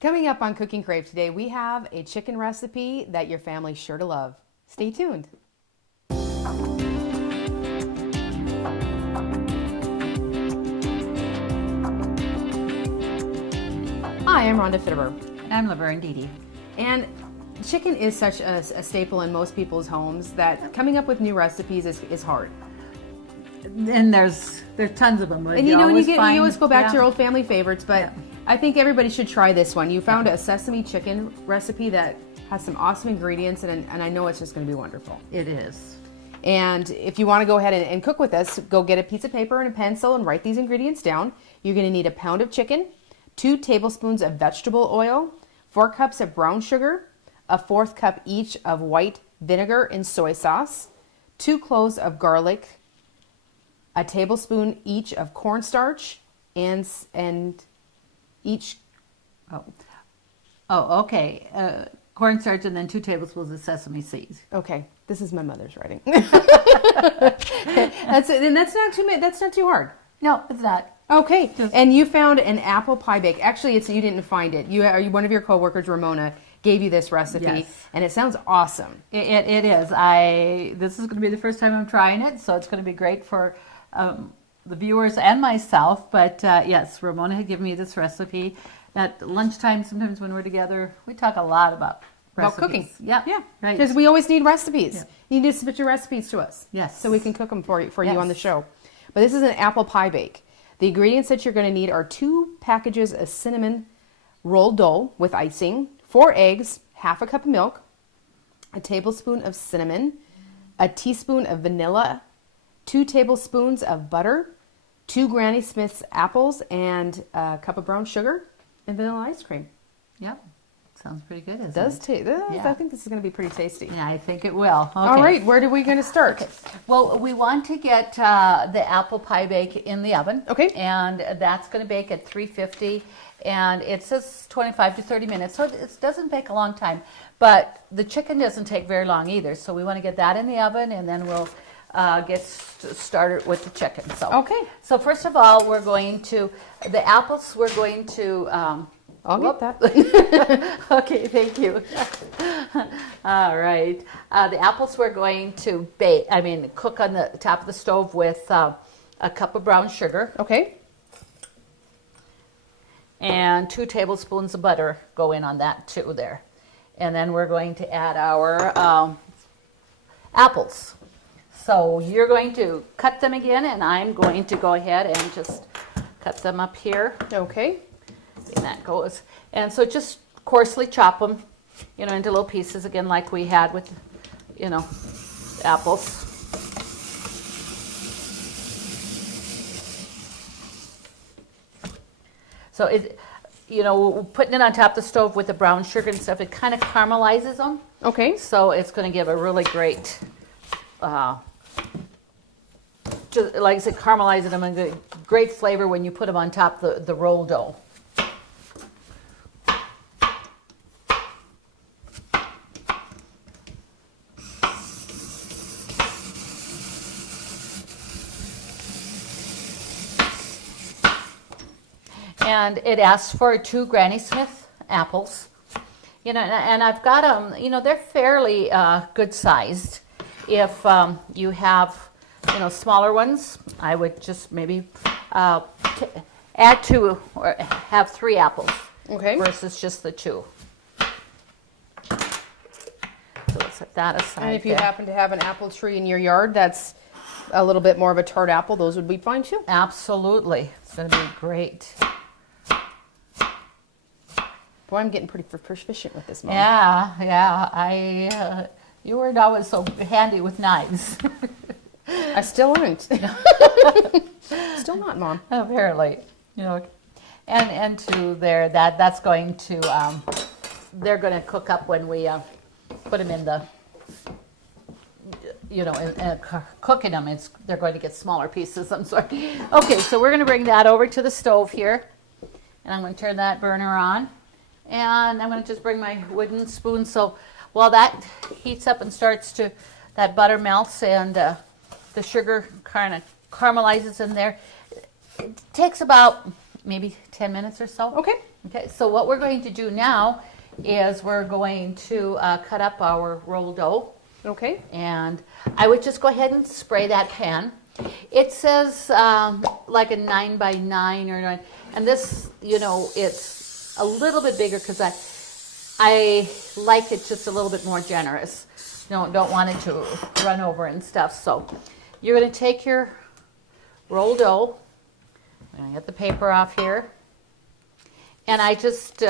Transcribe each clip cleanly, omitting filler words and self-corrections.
Coming up on Cooking Crave today, we have a chicken recipe that your family's sure to love. Stay tuned. Hi, I'm Rhonda Fitterer. I'm Lavarne Didi. And chicken is such a staple in most people's homes that coming up with new recipes is hard. And there's tons of them. And you always go back to your old family favorites, but I think everybody should try this one. You found a sesame chicken recipe that has some awesome ingredients, and I know it's just going to be wonderful. It is. And if you want to go ahead and cook with us, go get a piece of paper and a pencil and write these ingredients down. You're going to need a pound of chicken, 2 tablespoons of vegetable oil, 4 cups of brown sugar, a 1/4 cup each of white vinegar and soy sauce, 2 cloves of garlic, a tablespoon each of cornstarch, and each. Okay. Cornstarch and then 2 tablespoons of sesame seeds. Okay, this is my mother's writing. That's not too hard. No, it's not. Okay, and you found an apple pie bake. Actually, you didn't find it. One of your coworkers, Ramona, gave you this recipe, yes. And it sounds awesome. It is. This is going to be the first time I'm trying it, so it's going to be great for the viewers and myself. But yes, Ramona had given me this recipe. At lunchtime, sometimes when we're together, we talk a lot about cooking. Yeah, right. Because we always need recipes. Yeah. You need to submit your recipes to us. Yes. So we can cook them for you on the show. But this is an apple pie bake. The ingredients that you're going to need are 2 packages of cinnamon rolled dough with icing, 4 eggs, 1/2 cup of milk, a tablespoon of cinnamon, a teaspoon of vanilla, 2 tablespoons of butter, 2 Granny Smith's apples, and a cup of brown sugar and vanilla ice cream. Yep. Sounds pretty good, It does too. I think this is going to be pretty tasty. Yeah, I think it will. Okay. All right, where are we going to start? Okay. Well, we want to get the apple pie bake in the oven. Okay. And that's going to bake at 350, and it says 25 to 30 minutes, so it doesn't bake a long time. But the chicken doesn't take very long either, so we want to get that in the oven, and then we'll get started with the chicken. So okay. So first of all, we're going to the apples. We're going to. I'll get that. Okay, thank you. All right. The apples we're going to cook on the top of the stove with a cup of brown sugar. Okay. And 2 tablespoons of butter go in on that too there. And then we're going to add our apples. So you're going to cut them again, and I'm going to go ahead and just cut them up here. Okay. And that goes. And so just coarsely chop them, into little pieces again, like we had with, apples. So putting it on top of the stove with the brown sugar and stuff, it kind of caramelizes them. Okay. So it's going to give a really great, just like I said, caramelizing them and great flavor when you put them on top of the roll dough. And it asks for 2 Granny Smith apples, and I've got them. They're fairly good sized. If you have, smaller ones, I would just maybe add 2 or have 3 apples. Okay. Versus just the 2. So let's set that aside. And if you happen to have an apple tree in your yard that's a little bit more of a tart apple, those would be fine too. Absolutely, it's going to be great. Boy, I'm getting pretty proficient with this, Mom. Yeah. You weren't always so handy with knives. I still aren't. Still not, Mom. Apparently, and to there that's going to they're going to cook up when we put them in the cooking them. They're going to get smaller pieces. I'm sorry. Okay, so we're going to bring that over to the stove here, and I'm going to turn that burner on. And I'm going to just bring my wooden spoon. So while that heats up and that butter melts and the sugar kind of caramelizes in there, it takes about maybe 10 minutes or so. Okay. Okay, so what we're going to do now is we're going to cut up our roll dough. Okay. And I would just go ahead and spray that pan. It says like a 9 by 9 or 9, and this, you know, it's a little bit bigger because I like it just a little bit more generous. Don't want it to run over and stuff. So you're going to take your roll dough. I'm going to get the paper off here. And I just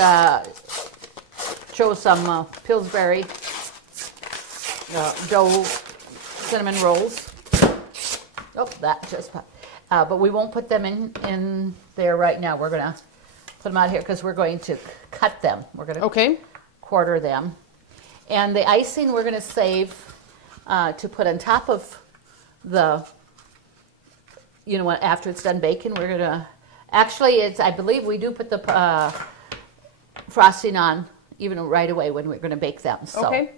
chose some Pillsbury dough cinnamon rolls. Oh, that just popped. But we won't put them in there right now. We're going to put them out here because we're going to cut them. We're going to quarter them. And the icing we're going to save to put on top of the, you know, after it's done baking. We're going to, actually, I believe we do put the frosting on even right away when we're going to bake them. So. Okay.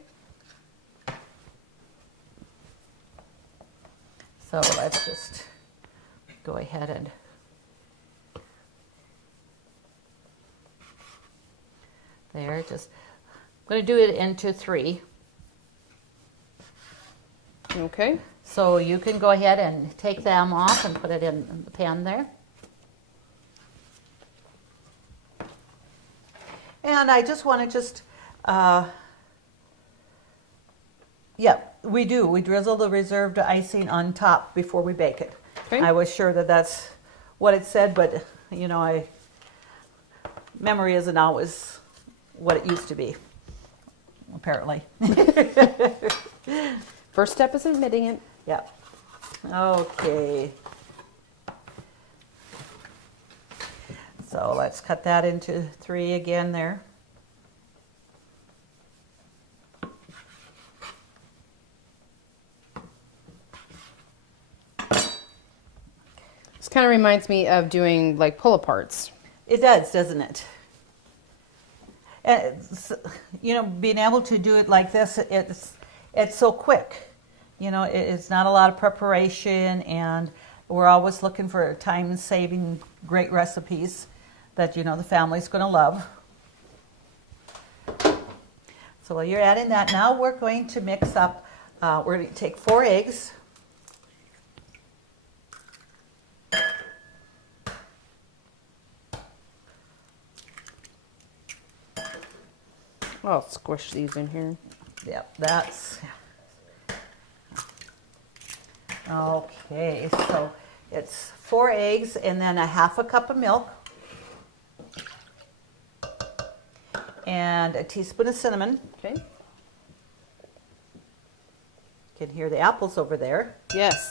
So let's just go ahead and there, just I'm going to do it into 3. Okay. So you can go ahead and take them off and put it in the pan there. And I just want to yeah, we do. We drizzle the reserved icing on top before we bake it. Okay. I was sure that that's what it said, but you know, memory isn't always what it used to be, apparently. First step is admitting it. Yeah. Okay. So let's cut that into 3 again there. This kind of reminds me of doing like pull-aparts. It does, doesn't it? It's, you know, being able to do it like this, it's so quick. You know, it's not a lot of preparation, and we're always looking for time-saving, great recipes that, you know, the family's going to love. So while you're adding that, now we're going to mix up, we're going to take 4 eggs. I'll squish these in here. Yep, that's... Okay, so it's 4 eggs and then a 1/2 cup of milk and a teaspoon of cinnamon. Okay. You can hear the apples over there. Yes.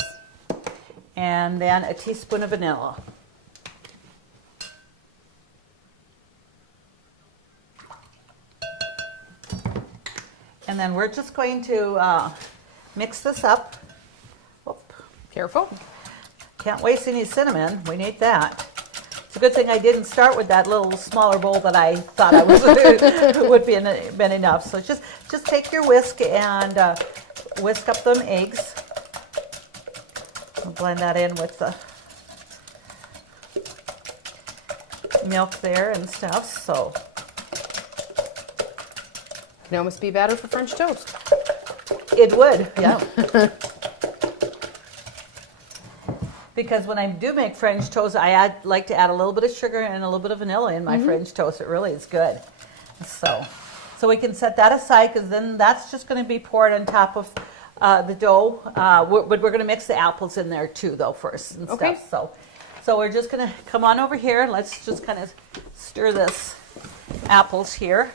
And then a teaspoon of vanilla. And then we're just going to mix this up. Oop. Careful. Can't waste any cinnamon. We need that. It's a good thing I didn't start with that little smaller bowl that I thought I was would be been enough. So just take your whisk and whisk up them eggs. We'll blend that in with the milk there and stuff. So Can almost be batter for French toast. it would, yeah. Because when I do make French toast, I like to add a little bit of sugar and a little bit of vanilla in my French toast. It really is good. So we can set that aside because then that's just going to be poured on top of the dough. But we're going to mix the apples in there too, though, first and Okay. stuff. So we're just going to come on over here. Let's just kind of stir this apples here.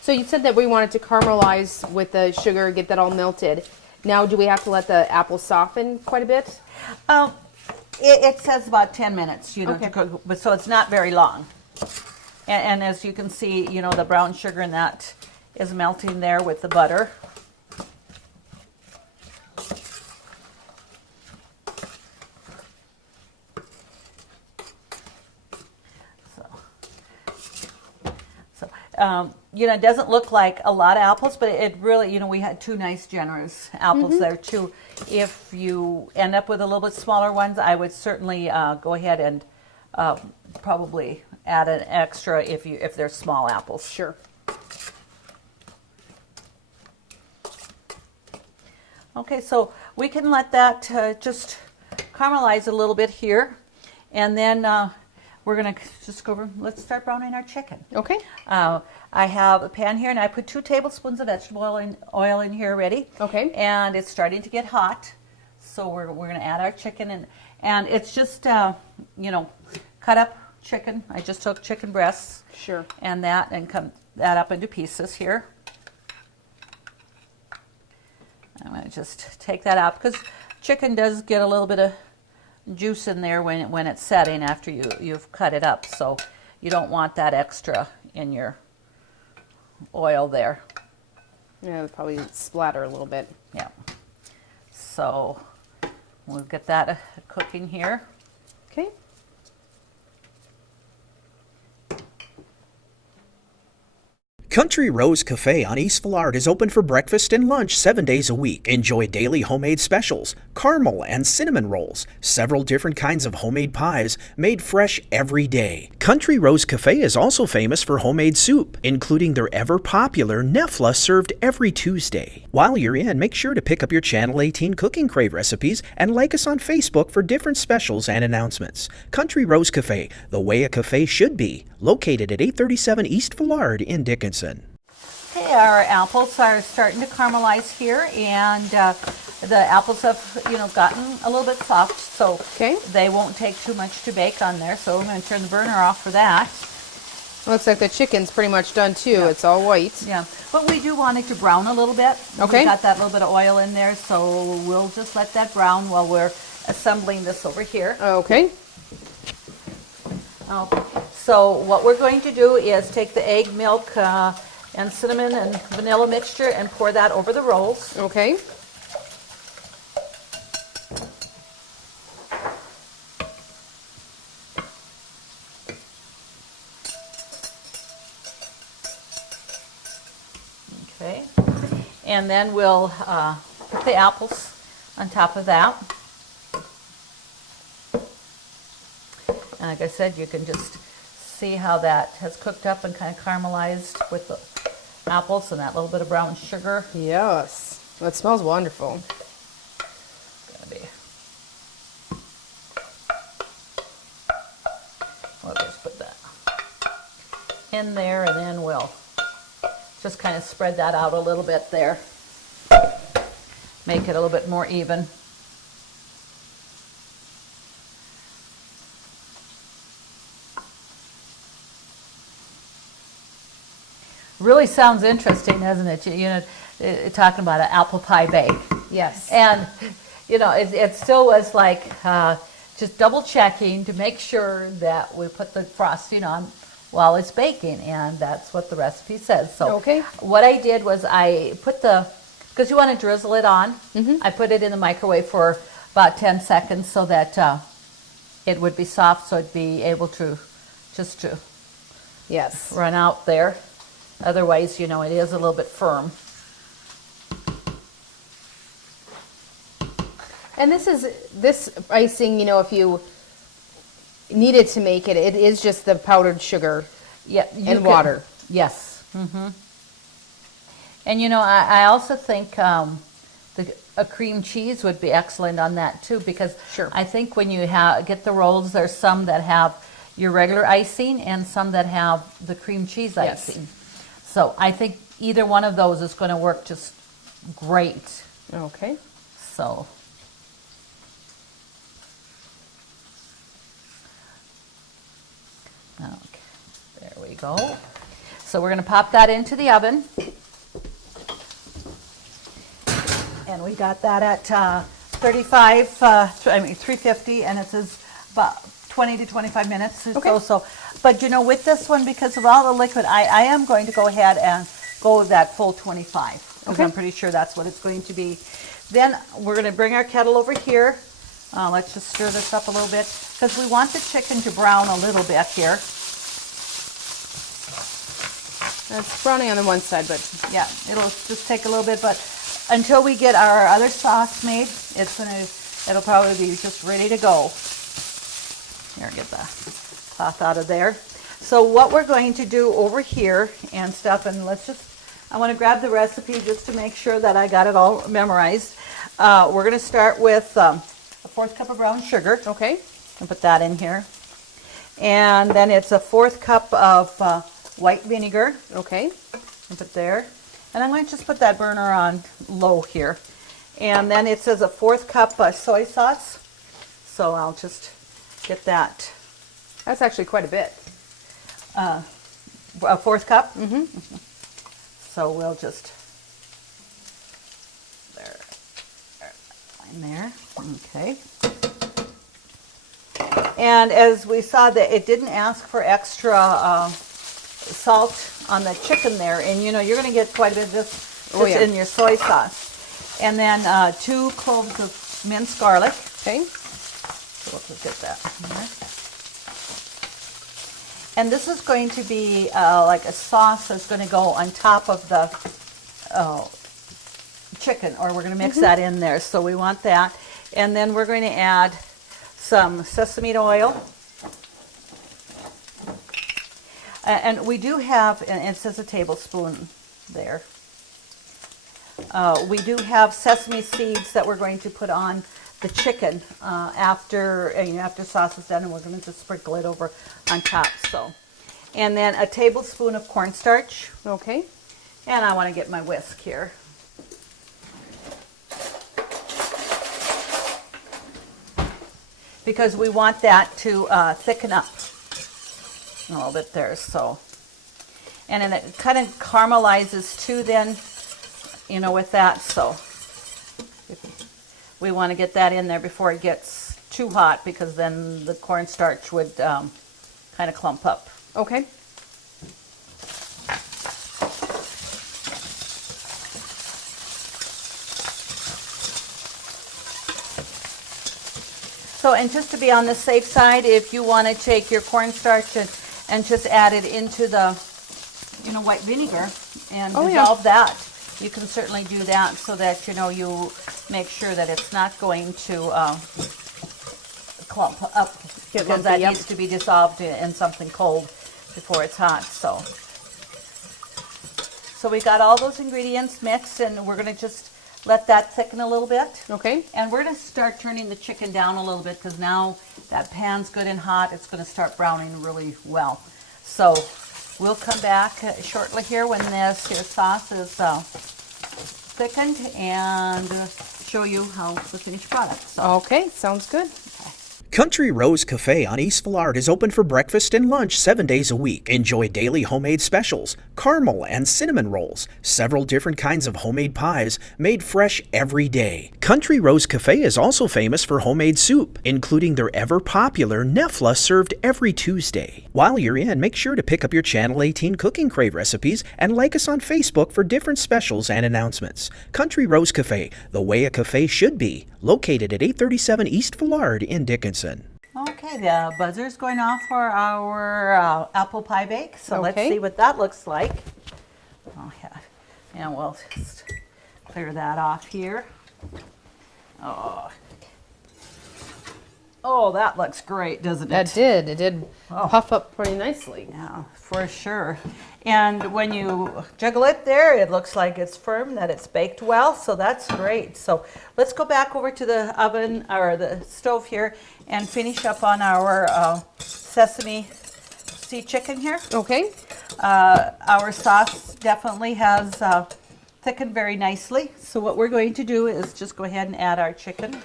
So you said that we wanted to caramelize with the sugar, get that all melted. Now, do we have to let the apples soften quite a bit? It says about 10 minutes, you know, Okay. to cook, but so it's not very long. And as you can see, you know, the brown sugar and that is melting there with the butter. it doesn't look like a lot of apples, but it really, we had 2 nice, generous apples there too. If you end up with a little bit smaller ones, I would certainly go ahead and probably add an extra if they're small apples. Sure. Okay, so we can let that just caramelize a little bit here, and then we're going to just go over, let's start browning our chicken. Okay. I have a pan here, and I put 2 tablespoons of vegetable oil in here already. Okay. And it's starting to get hot, so we're going to add our chicken in, and it's just cut up chicken. I just took chicken breasts. Sure. And cut that up into pieces here. I'm going to just take that out because chicken does get a little bit of juice in there when it's setting after you've cut it up, so you don't want that extra in your oil there. Yeah, it'll probably splatter a little bit. Yeah. So we'll get that cooking here. Okay. Country Rose Cafe on East Villard is open for breakfast and lunch 7 days a week. Enjoy daily homemade specials, caramel and cinnamon rolls, several different kinds of homemade pies made fresh every day. Country Rose Cafe is also famous for homemade soup, including their ever-popular Nefla served every Tuesday. While you're in, make sure to pick up your Channel 18 Cooking Crave recipes and like us on Facebook for different specials and announcements. Country Rose Cafe, the way a cafe should be, located at 837 East Villard in Dickinson. Okay, our apples are starting to caramelize here, and the apples have, gotten a little bit soft, so they won't take too much to bake on there. So I'm going to turn the burner off for that. Looks like the chicken's pretty much done too. Yeah. It's all white. Yeah, but we do want it to brown a little bit. Okay. We got that little bit of oil in there, so we'll just let that brown while we're assembling this over here. Okay. So what we're going to do is take the egg, milk, and cinnamon and vanilla mixture and pour that over the rolls. Okay. Okay. And then we'll put the apples on top of that. And like I said, you can just see how that has cooked up and kind of caramelized with the apples and that little bit of brown sugar. Yes. That smells wonderful. We'll just put that in there, and then we'll just kind of spread that out a little bit there. Make it a little bit more even. Really sounds interesting, doesn't it? Talking about an apple pie bake. Yes. And, it still was like just double checking to make sure that we put the frosting on while it's baking, and that's what the recipe says. So what I did was I put because you want to drizzle it on, I put it in the microwave for about 10 seconds so that it would be soft, so it'd be able to run out there. Otherwise, it is a little bit firm. And this icing, if you needed to make it, it is just the powdered sugar and water. Yes. And I also think a cream cheese would be excellent on that too, because I think when you get the rolls, there's some that have your regular icing and some that have the cream cheese icing. So I think either one of those is going to work just great. Okay. So. Okay, there we go. So we're going to pop that into the oven. And we got that at 350, and it says about 20 to 25 minutes or so. But with this one, because of all the liquid, I am going to go ahead and go with that full 25. Because I'm pretty sure that's what it's going to be. Then we're going to bring our kettle over here. Let's just stir this up a little bit, because we want the chicken to brown a little bit here. It's browning on the one side, but Yeah, it'll just take a little bit, but until we get our other sauce made, it'll probably be just ready to go. Here, get the cloth out of there. So what we're going to do over here and stuff, and I want to grab the recipe just to make sure that I got it all memorized. We're going to start with a 1/4 cup of brown sugar. okay. And put that in here. And then it's a 1/4 cup of white vinegar. Okay. And put there. And I'm going to just put that burner on low here. And then it says a 1/4 cup soy sauce. So I'll just get that. That's actually quite a bit. A 1/4 cup? Mm-hmm. So we'll just, in there. Okay. And as we saw, that it didn't ask for extra salt on the chicken there, and you know you're going to get quite a bit of this in your soy sauce. And then 2 cloves of minced garlic. Okay. So we'll just get that in there. And this is going to be like a sauce that's going to go on top of the chicken, or we're going to mix that in there. So we want that. And then we're going to add some sesame oil. And we do have, and it says a tablespoon there. We do have sesame seeds that we're going to put on the chicken after sauce is done, and we're going to just sprinkle it over on top. So, and then a tablespoon of cornstarch. Okay. And I want to get my whisk here. Because we want that to thicken up a little bit there. So, and then it kind of caramelizes too then, you know, with that. So we want to get that in there before it gets too hot, because then the cornstarch would kind of clump up. Okay. So, and just to be on the safe side, if you want to take your cornstarch and just add it into the, white vinegar and dissolve that, you can certainly do that, so that, you make sure that it's not going to clump up, because that needs to be dissolved in something cold before it's hot. So we got all those ingredients mixed, and we're going to just let that thicken a little bit. Okay. And we're going to start turning the chicken down a little bit, because now that pan's good and hot, it's going to start browning really well. So we'll come back shortly here when this here sauce is thickened, and show you how the finished product. So. Okay, sounds good. Country Rose Cafe on East Villard is open for breakfast and lunch 7 days a week. Enjoy daily homemade specials, caramel and cinnamon rolls, several different kinds of homemade pies made fresh every day. Country Rose Cafe is also famous for homemade soup, including their ever-popular Nefla served every Tuesday. While you're in, make sure to pick up your Channel 18 Cooking Crave recipes and like us on Facebook for different specials and announcements. Country Rose Cafe, the way a cafe should be, located at 837 East Villard in Dickinson. Okay, the buzzer's going off for our apple pie bake. So let's Okay. see what that looks like. Oh yeah, and we'll just clear that off here. Oh, that looks great, doesn't it? It did puff up pretty nicely. Yeah, for sure. And when you jiggle it there, it looks like it's firm, that it's baked well, so that's great. So let's go back over to the oven, or the stove here, and finish up on our sesame seed chicken here. Okay. Our sauce definitely has thickened very nicely. So what we're going to do is just go ahead and add our chicken.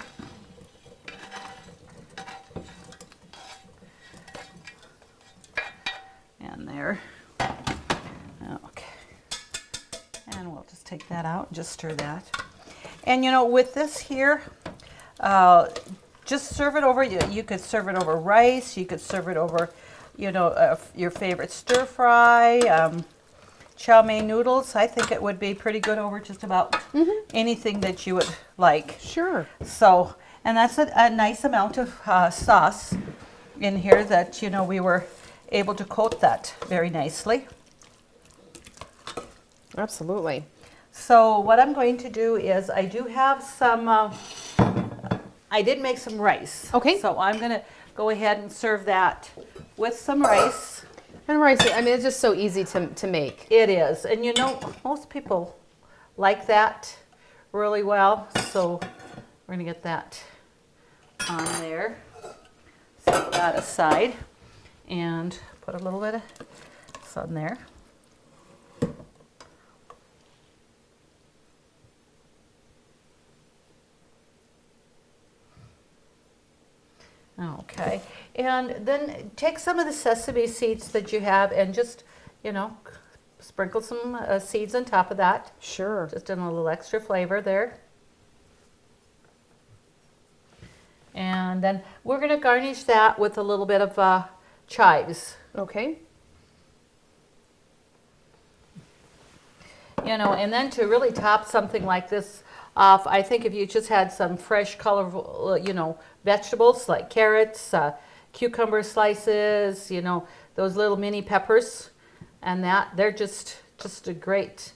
And there. Okay. And we'll just take that out and just stir that. And with this here, just serve it over. You could serve it over rice. You could serve it over, your favorite stir fry, chow mein noodles. I think it would be pretty good over just about anything that you would like. Sure. So, and that's a nice amount of sauce in here that, we were able to coat that very nicely. Absolutely. So what I'm going to do is I do have some, I did make some rice. Okay. So I'm going to go ahead and serve that with some rice. And rice, I mean, it's just so easy to make. It is. And you know, most people like that really well. So we're going to get that on there. Set that aside and put a little bit of sun there. Okay, and then take some of the sesame seeds that you have and just, you know, sprinkle some seeds on top of that. Sure. Just in a little extra flavor there. And then we're going to garnish that with a little bit of chives. Okay. You know, and then to really top something like this off, I think if you just had some fresh, colorful, you know, vegetables like carrots, cucumber slices, you know, those little mini peppers, and that, they're just a great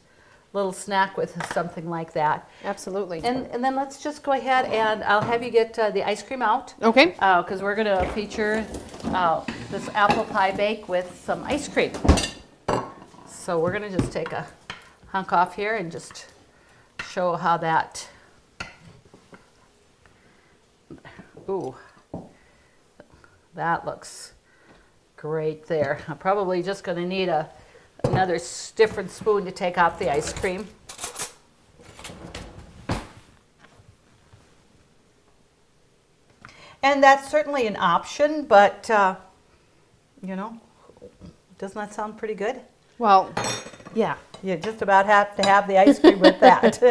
little snack with something like that. Absolutely. And then let's just go ahead and I'll have you get the ice cream out. Okay. Because we're going to feature this apple pie bake with some ice cream. So we're going to just take a hunk off here and just show how that, ooh, that looks great there. I'm probably just going to need another different spoon to take off the ice cream. And that's certainly an option, but, you know, doesn't that sound pretty good? Well, yeah. You just about have to have the ice cream with that.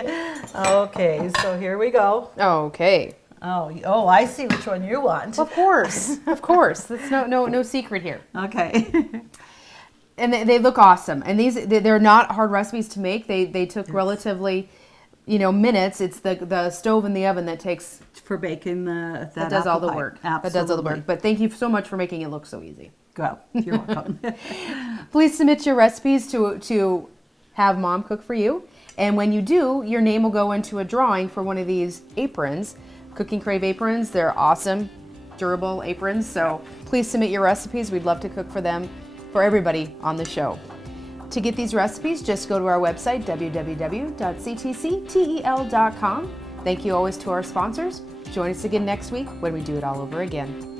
Okay, so here we go. Okay. Oh, I see which one you want. Of course. Of course. That's no secret here. Okay. And they look awesome. And they're not hard recipes to make. They took relatively, you know, minutes. It's the stove and the oven that takes For baking that does all the apple pie. work. Absolutely. That does all the work. But thank you so much for making it look so easy. Go. You're welcome. Please submit your recipes to have Mom cook for you. And when you do, your name will go into a drawing for one of these aprons, Cooking Crave aprons. They're awesome, durable aprons. So please submit your recipes. We'd love to cook for them, for everybody on the show. To get these recipes, just go to our website, www.ctctel.com. Thank you always to our sponsors. Join us again next week when we do it all over again.